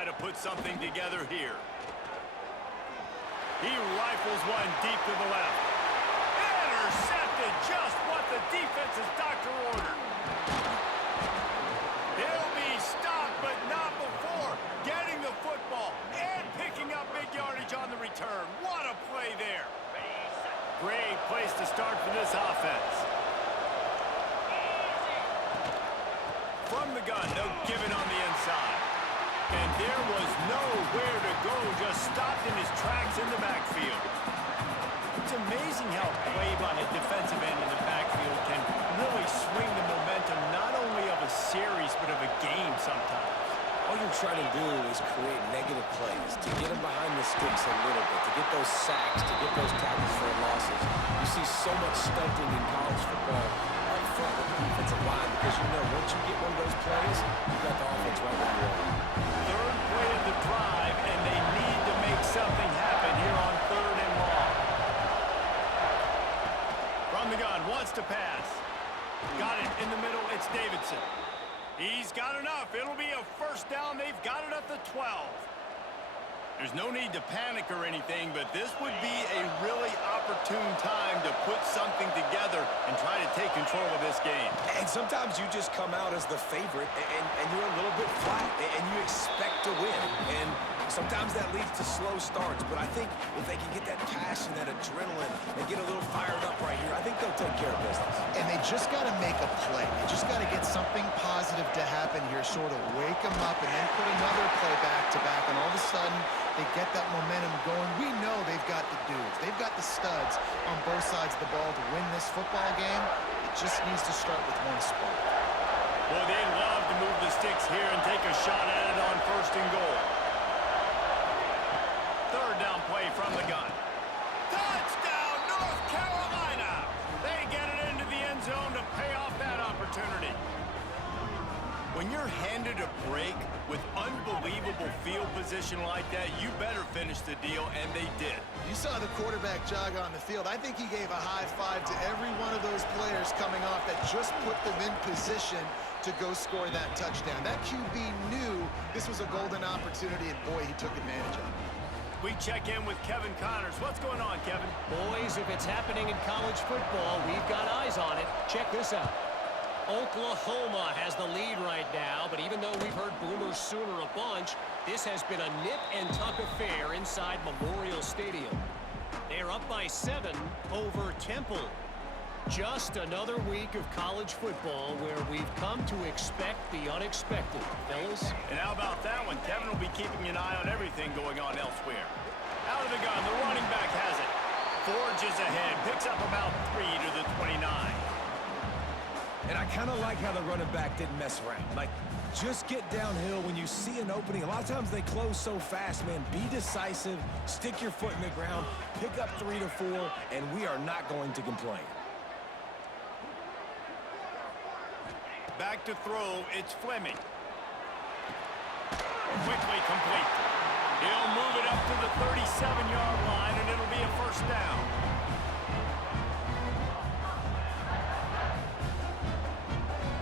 try to put something together here. He rifles one deep to the left. Intercepted, just what the defense's doctor ordered. He'll be stopped, but not before getting the football and picking up big yardage on the return. What a play there. Great place to start for this offense. From the gun, no giving on the inside. And there was nowhere to go, just stopped in his tracks in the backfield. It's amazing how play by a defensive end in the backfield can really swing the momentum not only of a series, but of a game sometimes. All you're trying to do is create negative plays, to get them behind the sticks a little bit, to get those sacks, to get those tackles for losses. You see so much stunting in college football up front with the defensive line because you know once you get one of those plays, you've got the offense right where you are. Third play of the drive, and they need to make something happen here on 3rd and long. From the gun, wants to pass. Got it in the middle, it's Davidson. He's got enough. It'll be a first down. They've got it at the 12. There's no need to panic or anything, but this would be a really opportune time to put something together and try to take control of this game. And sometimes you just come out as the favorite, and you're a little bit flat, and you expect to win. And sometimes that leads to slow starts, but I think if they can get that passion, that adrenaline, and get a little fired up right here, I think they'll take care of business. And they just got to make a play. They just got to get something positive to happen here, sort of wake them up, and then put another play back-to-back, and all of a sudden, they get that momentum going. We know they've got the dudes. They've got the studs on both sides of the ball to win this football game. It just needs to start with one spark. Well, they'd love to move the sticks here and take a shot at it on 1st and goal. 3rd down play from the gun. Touchdown, North Carolina! They get it into the end zone to pay off that opportunity. When you're handed a break with unbelievable field position like that, you better finish the deal, and they did. You saw the quarterback jog on the field. I think he gave a high five to every one of those players coming off that just put them in position to go score that touchdown. That QB knew this was a golden opportunity, and boy, he took advantage of it. We check in with Kevin Connors. What's going on, Kevin? Boys, if it's happening in college football, we've got eyes on it. Check this out. Oklahoma has the lead right now, but even though we've heard Boomer Sooner a bunch, this has been a nip-and-tuck affair inside Memorial Stadium. They're up by 7 over Temple. Just another week of college football where we've come to expect the unexpected, fellas. And how about that one? Kevin will be keeping an eye on everything going on elsewhere. Out of the gun, the running back has it. Forges ahead, picks up about 3 to the 29. And I kind of like how the running back didn't mess around. Like, just get downhill when you see an opening. A lot of times they close so fast, man. Be decisive, stick your foot in the ground, pick up 3 to 4, and we are not going to complain. Back to throw, it's Fleming. Quickly complete. He'll move it up to the 37-yard line, and it'll be a first down.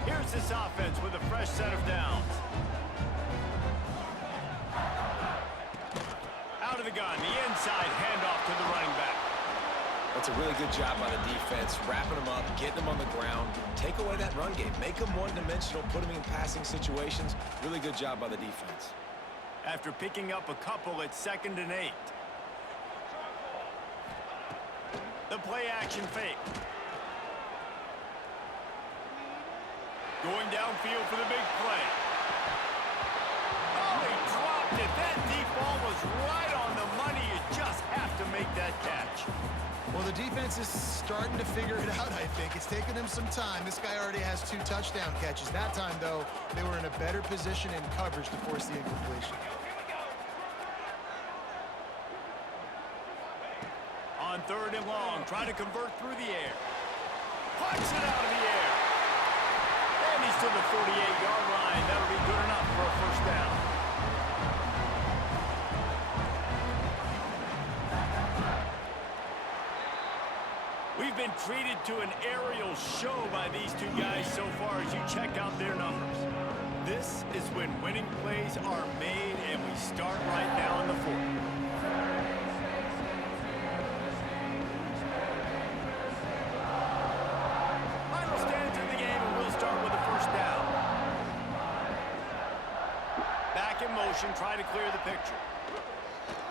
Here's this offense with a fresh set of downs. Out of the gun, the inside handoff to the running back. That's a really good job by the defense, wrapping them up, getting them on the ground, take away that run game, make them one-dimensional, put them in passing situations. Really good job by the defense. After picking up a couple at 2nd and 8. The play-action fake. Going downfield for the big play. Oh, he dropped it. That deep ball was right on the money. You just have to make that catch. Well, the defense is starting to figure it out, I think. It's taken them some time. This guy already has 2 touchdown catches. That time, though, they were in a better position in coverage to force the incompletion. On 3rd and long, try to convert through the air. Punch it out of the air. And he's to the 48-yard line. That'll be good enough for a first down. We've been treated to an aerial show by these two guys so far as you check out their numbers. This is when winning plays are made, and we Back in motion, trying to clear the picture.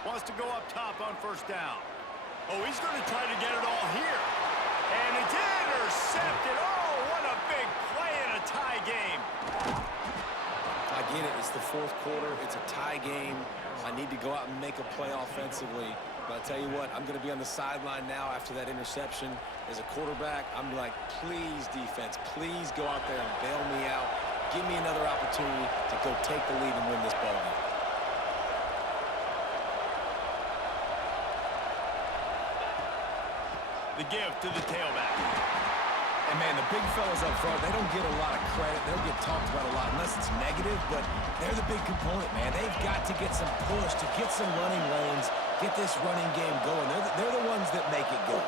Wants to go up top on first down. Oh, he's going to try to get it all here. And it's intercepted. Oh, what a big play in a tie game. I get it. It's the fourth quarter. It's a tie game. I need to go out and make a play offensively. But I'll tell you what, I'm going to be on the sideline now after that interception. As a quarterback, I'm like, please, defense, please go out there and bail me out. Give me another opportunity to go take the lead and win this ball game. The give to the tailback. And, man, the big fellas up front, they don't get a lot of credit. They don't get talked about a lot unless it's negative, but they're the big component, man. They've got to get some push, to get some running lanes, get this running game going. They're the ones that make it go.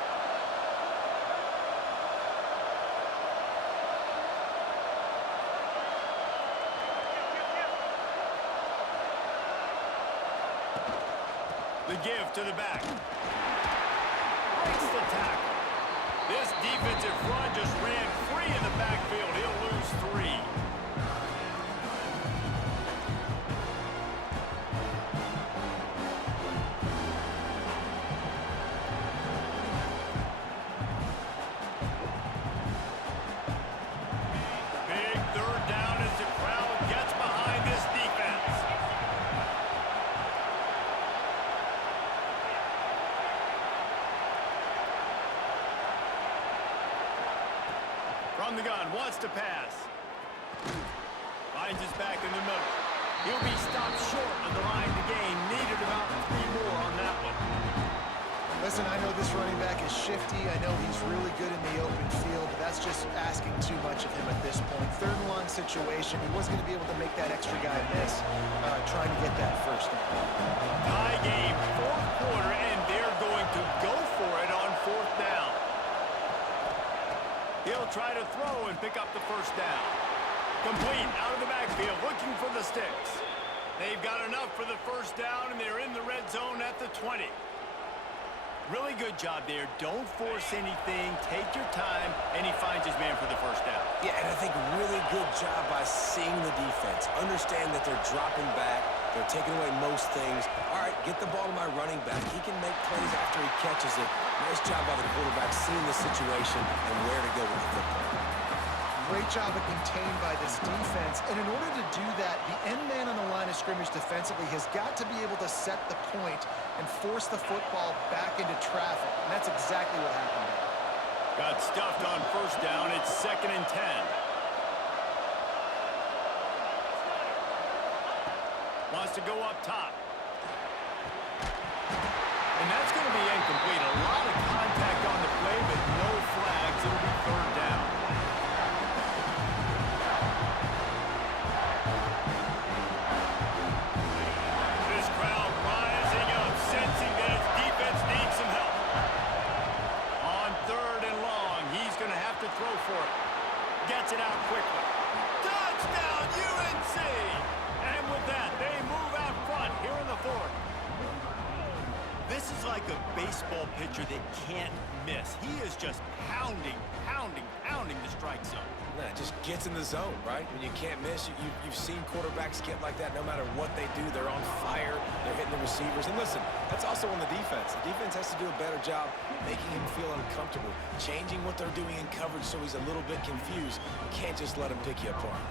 The give to the back. Breaks the tackle. This defensive front just ran free in the backfield. He'll lose 3. Big third down as the crowd gets behind this defense. From the gun, wants to pass. Finds his back in the middle. He'll be stopped short of the line to gain. Needed about 3 more on that one. Listen, I know this running back is shifty. I know he's really good in the open field, but that's just asking too much of him at this point. Third and long situation. He wasn't going to be able to make that extra guy miss, trying to get that first down. Tie game, fourth quarter, and they're going to go for it on fourth down. He'll try to throw and pick up the first down. Complete out of the backfield, looking for the sticks. They've got enough for the first down, and they're in the red zone at the 20. Really good job there. Don't force anything. Take your time, and he finds his man for the first down. Yeah, and I think really good job by seeing the defense. Understand that they're dropping back. They're taking away most things. All right, get the ball to my running back. He can make plays after he catches it. Nice job by the quarterback seeing the situation and where to go with the football. Great job of contained by this defense. And in order to do that, the end man on the line of scrimmage defensively has got to be able to set the point and force the football back into traffic. And that's exactly what happened there. Got stuffed on first down. It's 2nd and 10. Wants to go up top. And that's going to be incomplete. A lot of contact on the play, but no flags. It'll be 3rd down. This crowd rising up, sensing that its defense needs some help. On 3rd and long, he's going to have to throw for it. Gets it out quickly. Touchdown, UNC! And with that, they move out front here in the 4th. This is like a baseball pitcher that can't miss. He is just pounding the strike zone. Nah, it just gets in the zone, right? When you can't miss, you've seen quarterbacks get like that no matter what they do. They're on fire. They're hitting the receivers. And listen, that's also on the defense. The defense has to do a better job making him feel uncomfortable, changing what they're doing in coverage so he's a little bit confused. You can't just let him pick you apart.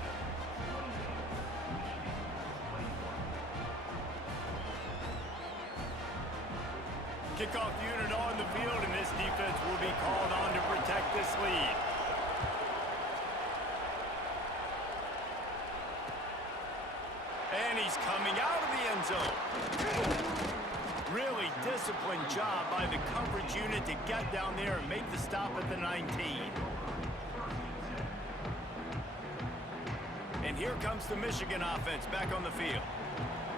Kickoff unit on the field, and this defense will be called on to protect this lead. And he's coming out of the end zone. Really disciplined job by the coverage unit to get down there and make the stop at the 19. And here comes the Michigan offense back on the field.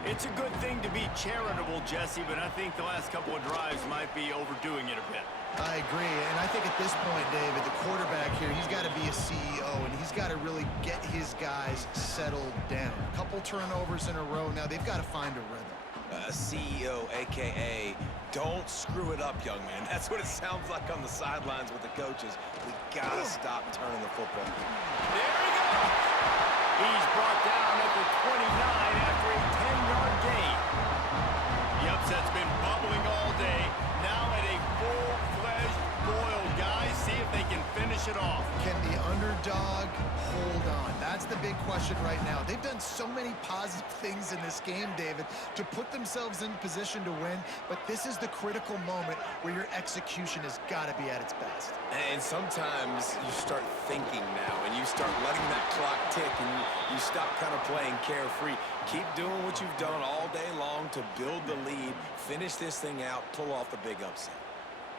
It's a good thing to be charitable, Jesse, but I think the last couple of drives might be overdoing it a bit. I agree, and I think at this point, David, the quarterback here, he's got to be a CEO, and he's got to really get his guys settled down. A couple turnovers in a row. Now they've got to find a rhythm. A CEO, a.k.a. don't screw it up, young man. That's what it sounds like on the sidelines with the coaches. We got to stop turning the football. There he goes. He's brought down at the 29 after he execution right now. They've done so many positive things in this game, David, to put themselves in position to win, but this is the critical moment where your execution has got to be at its best. And sometimes you start thinking now, and you start letting that clock tick, and you stop kind of playing carefree. Keep doing what you've done all day long to build the lead, finish this thing out, pull off the big upset.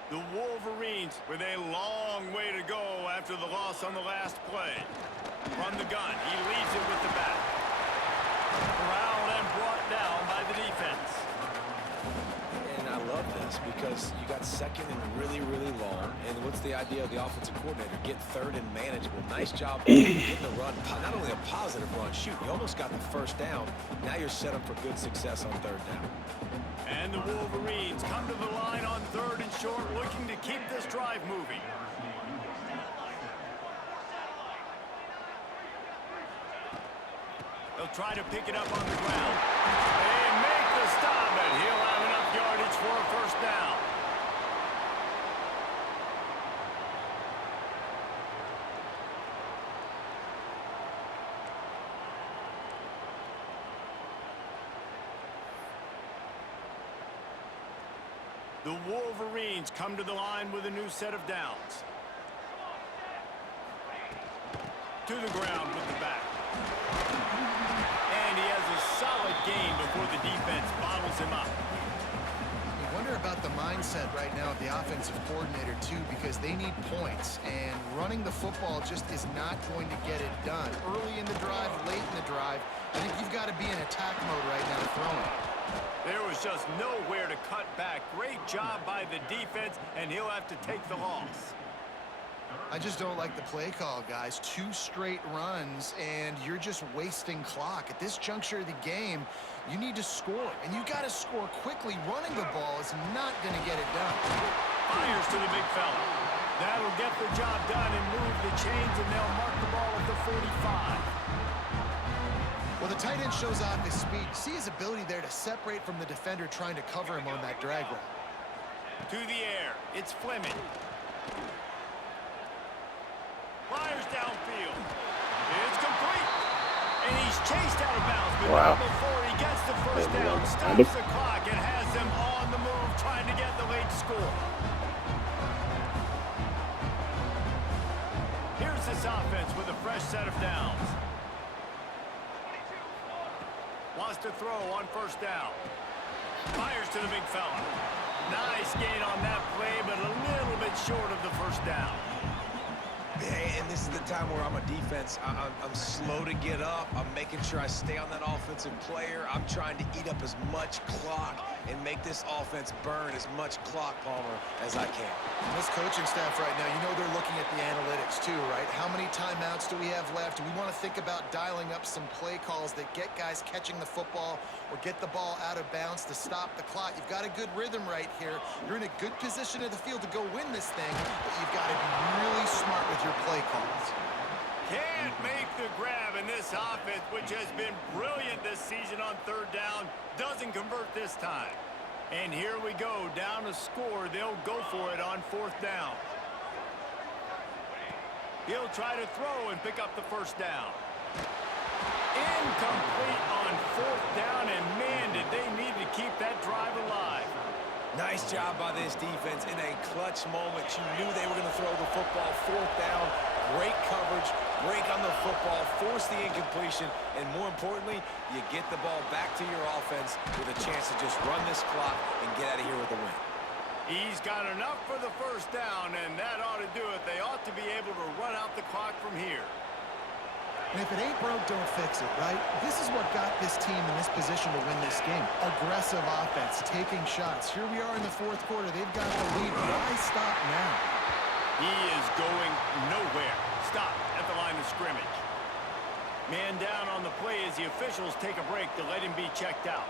The Wolverines with a long way to go after the loss on the last play. From the gun, he leaves it with the bat. Corralled and brought down by the defense. And I love this because you got second and really, really long. And what's the idea of the offensive coordinator? Get third and manageable. Nice job getting the run. Not only a positive run, shoot, you almost got the first down. Now you're set up for good success on third down. And the Wolverines come to the line on third and short, looking to keep this drive moving. They'll try to pick it up on the ground. They make the stop, and he'll have enough yardage for a first down. The Wolverines come to the line with a new set of downs. To the ground with the back. And he has a solid gain before the defense bottles him up. You wonder about the mindset right now of the offensive coordinator, too, because they need points, and running the football just is not going to get it done. Early in the drive, late in the drive, I think you've got to be in attack mode right now throwing. There was just nowhere to cut back. Great job by the defense, and he'll have to take the loss. I just don't like the play call, guys. 2 straight runs, and you're just wasting clock. At this juncture of the game, you need to score, and you got to score quickly. Running the ball is not going to get it done. Fires to the big fella. That'll get the job done and move the chains, and they'll mark the ball at the 45. Well, the tight end shows off his speed. See his ability there to separate from the defender trying to cover him on that drag route. To the air. It's Fleming. Fires downfield. It's complete. And he's chased out of bounds. But not before he gets the first down. Stops the clock and has them on the move trying to get the late score. Here's this offense with a fresh set of downs. Wants to throw on first down. Fires to the big fella. Nice gain on that play, but a little bit short of the first down. And this is the time where I'm a defense. I'm slow to get up. I'm making sure I stay on that offensive player. I'm trying to eat up as much clock and make this offense burn as much clock, Palmer, as I can. And this coaching staff right now, you know they're looking at the analytics too, right? How many timeouts do we have left? We want to think about dialing up some play calls that get guys catching the football or get the ball out of bounds to stop the clock. You've got a good rhythm right here. You're in a good position of the field to go win this thing, but you've got to be really smart with your play calls. Can't make the grab, and this offense, which has been brilliant this season on third down, doesn't convert this time. And here we go, down a score. They'll go for it on fourth down. He'll try to throw and pick up the first down. Incomplete on fourth down, and man, did they need to keep that drive alive. Nice job by this defense in a clutch moment. You knew they were going to throw the football. Fourth down, great coverage, break on the football, force the incompletion, and more importantly, you get the ball back to your offense with a chance to just run this clock and get out of here with a win. He's got enough for the first down, and that ought to do it. They ought to be able to run out the clock from here. And if it ain't broke, don't fix it, right? This is what got this team in this position to win this game. Aggressive offense, taking shots. Here we are in the fourth quarter. They've got the lead. Why stop now? He is going nowhere. Stop at the line of scrimmage. Man down on the play as the officials take a break to let him be checked out.